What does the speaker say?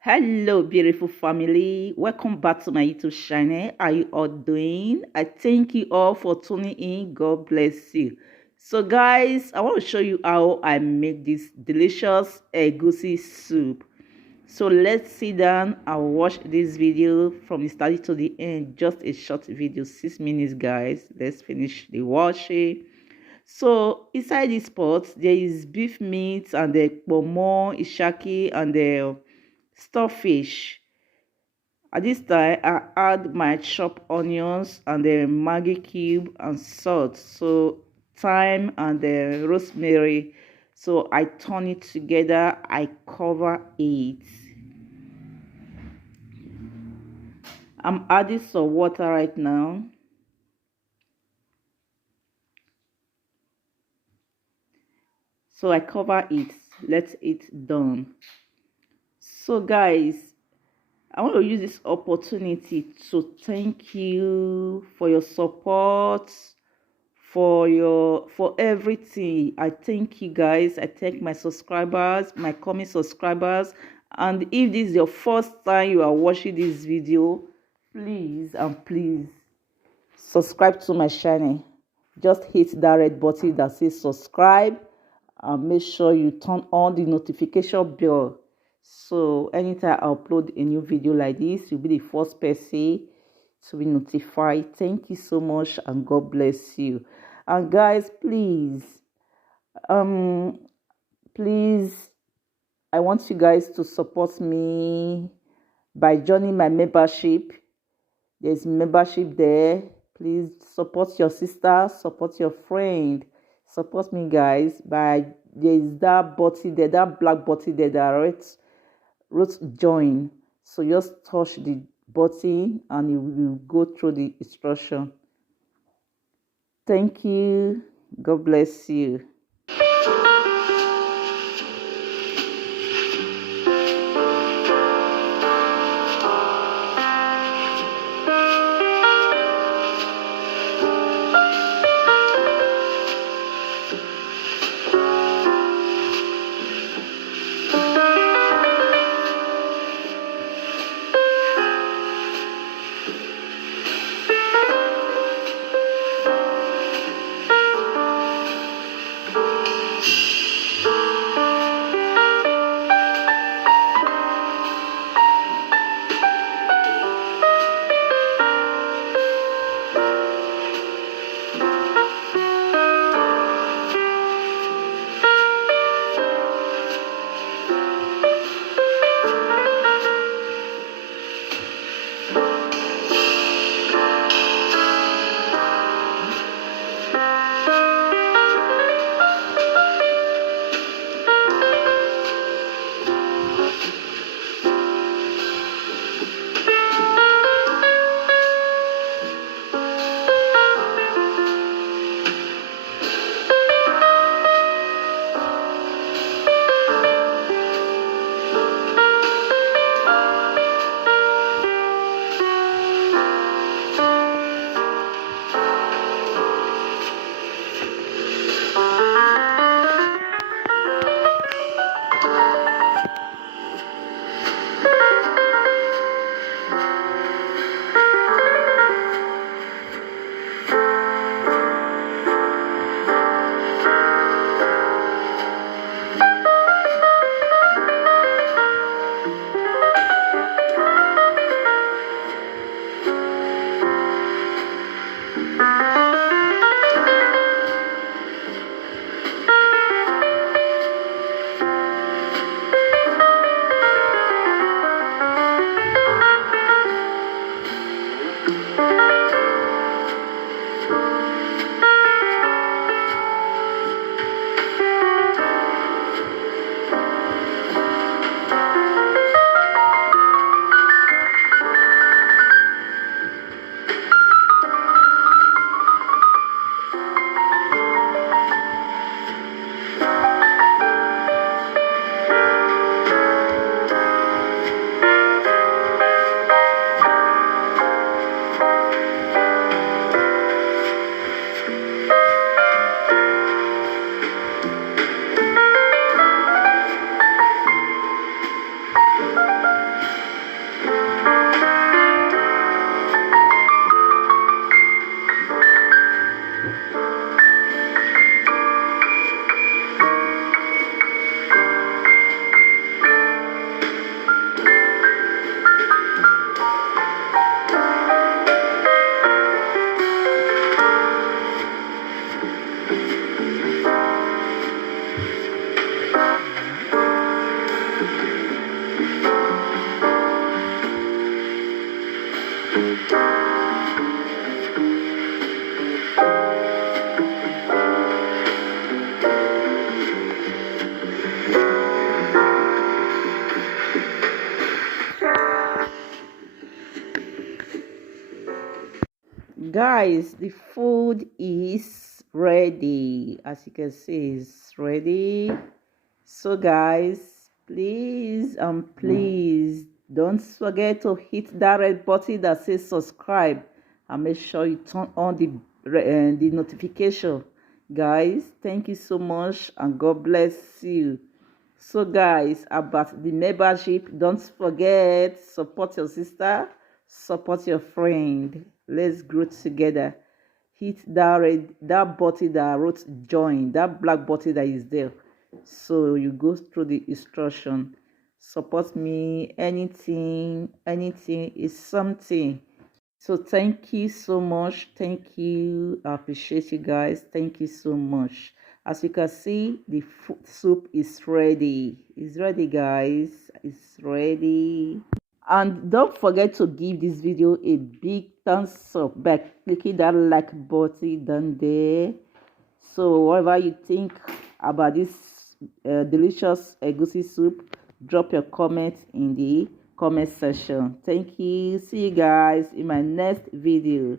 Hello, beautiful family. Welcome back to my YouTube channel. How you all doing? I thank you all for tuning in. God bless you. So, guys, I want to show you how I make this delicious egusi soup. So, let's sit down and watch this video from the start to the end. Just a short video, 6 minutes, guys. Let's finish the washing. So, inside this pot, there is beef meat and the pomo, ishaki, and the stockfish. At this time, I add my chopped onions and the Maggi cube and salt. So thyme and the rosemary. So I turn it together. I cover it. I'm adding some water right now. So I cover it. Let it done. So guys, I want to use this opportunity to thank you for your support, for everything. I thank you guys. I thank my subscribers, my coming subscribers. And if this is your first time you are watching this video, please and please subscribe to my channel. Just hit that red button that says subscribe and make sure you turn on the notification bell. So anytime I upload a new video like this, you'll be the first person to be notified. Thank you so much and God bless you. And guys, um please, I want you guys to support me by joining my membership. There's membership there. Please support your sister, support your friend, support me, guys. By there's that button there, that black button there that wrote join. So just touch the button and you will go through the instruction. Thank you. God bless you. Guys, the food is ready. As you can see, it's ready. So guys, please don't forget to hit that red button that says subscribe, and make sure you turn on the notification. Guys, thank you so much and God bless you. So guys, about the membership, don't forget, support your sister, support your friend. Let's grow together. Hit that button that wrote join, that black button that is there. So you go through the instruction. Support me. Anything is something. So thank you so much. Thank you. I appreciate you guys. Thank you so much. As you can see, the soup is ready. It's ready, guys. It's ready. And don't forget to give this video a big thumbs up by clicking that like button down there. So whatever you think about this delicious egusi soup, drop your comments in the comment section. Thank you. See you guys in my next video.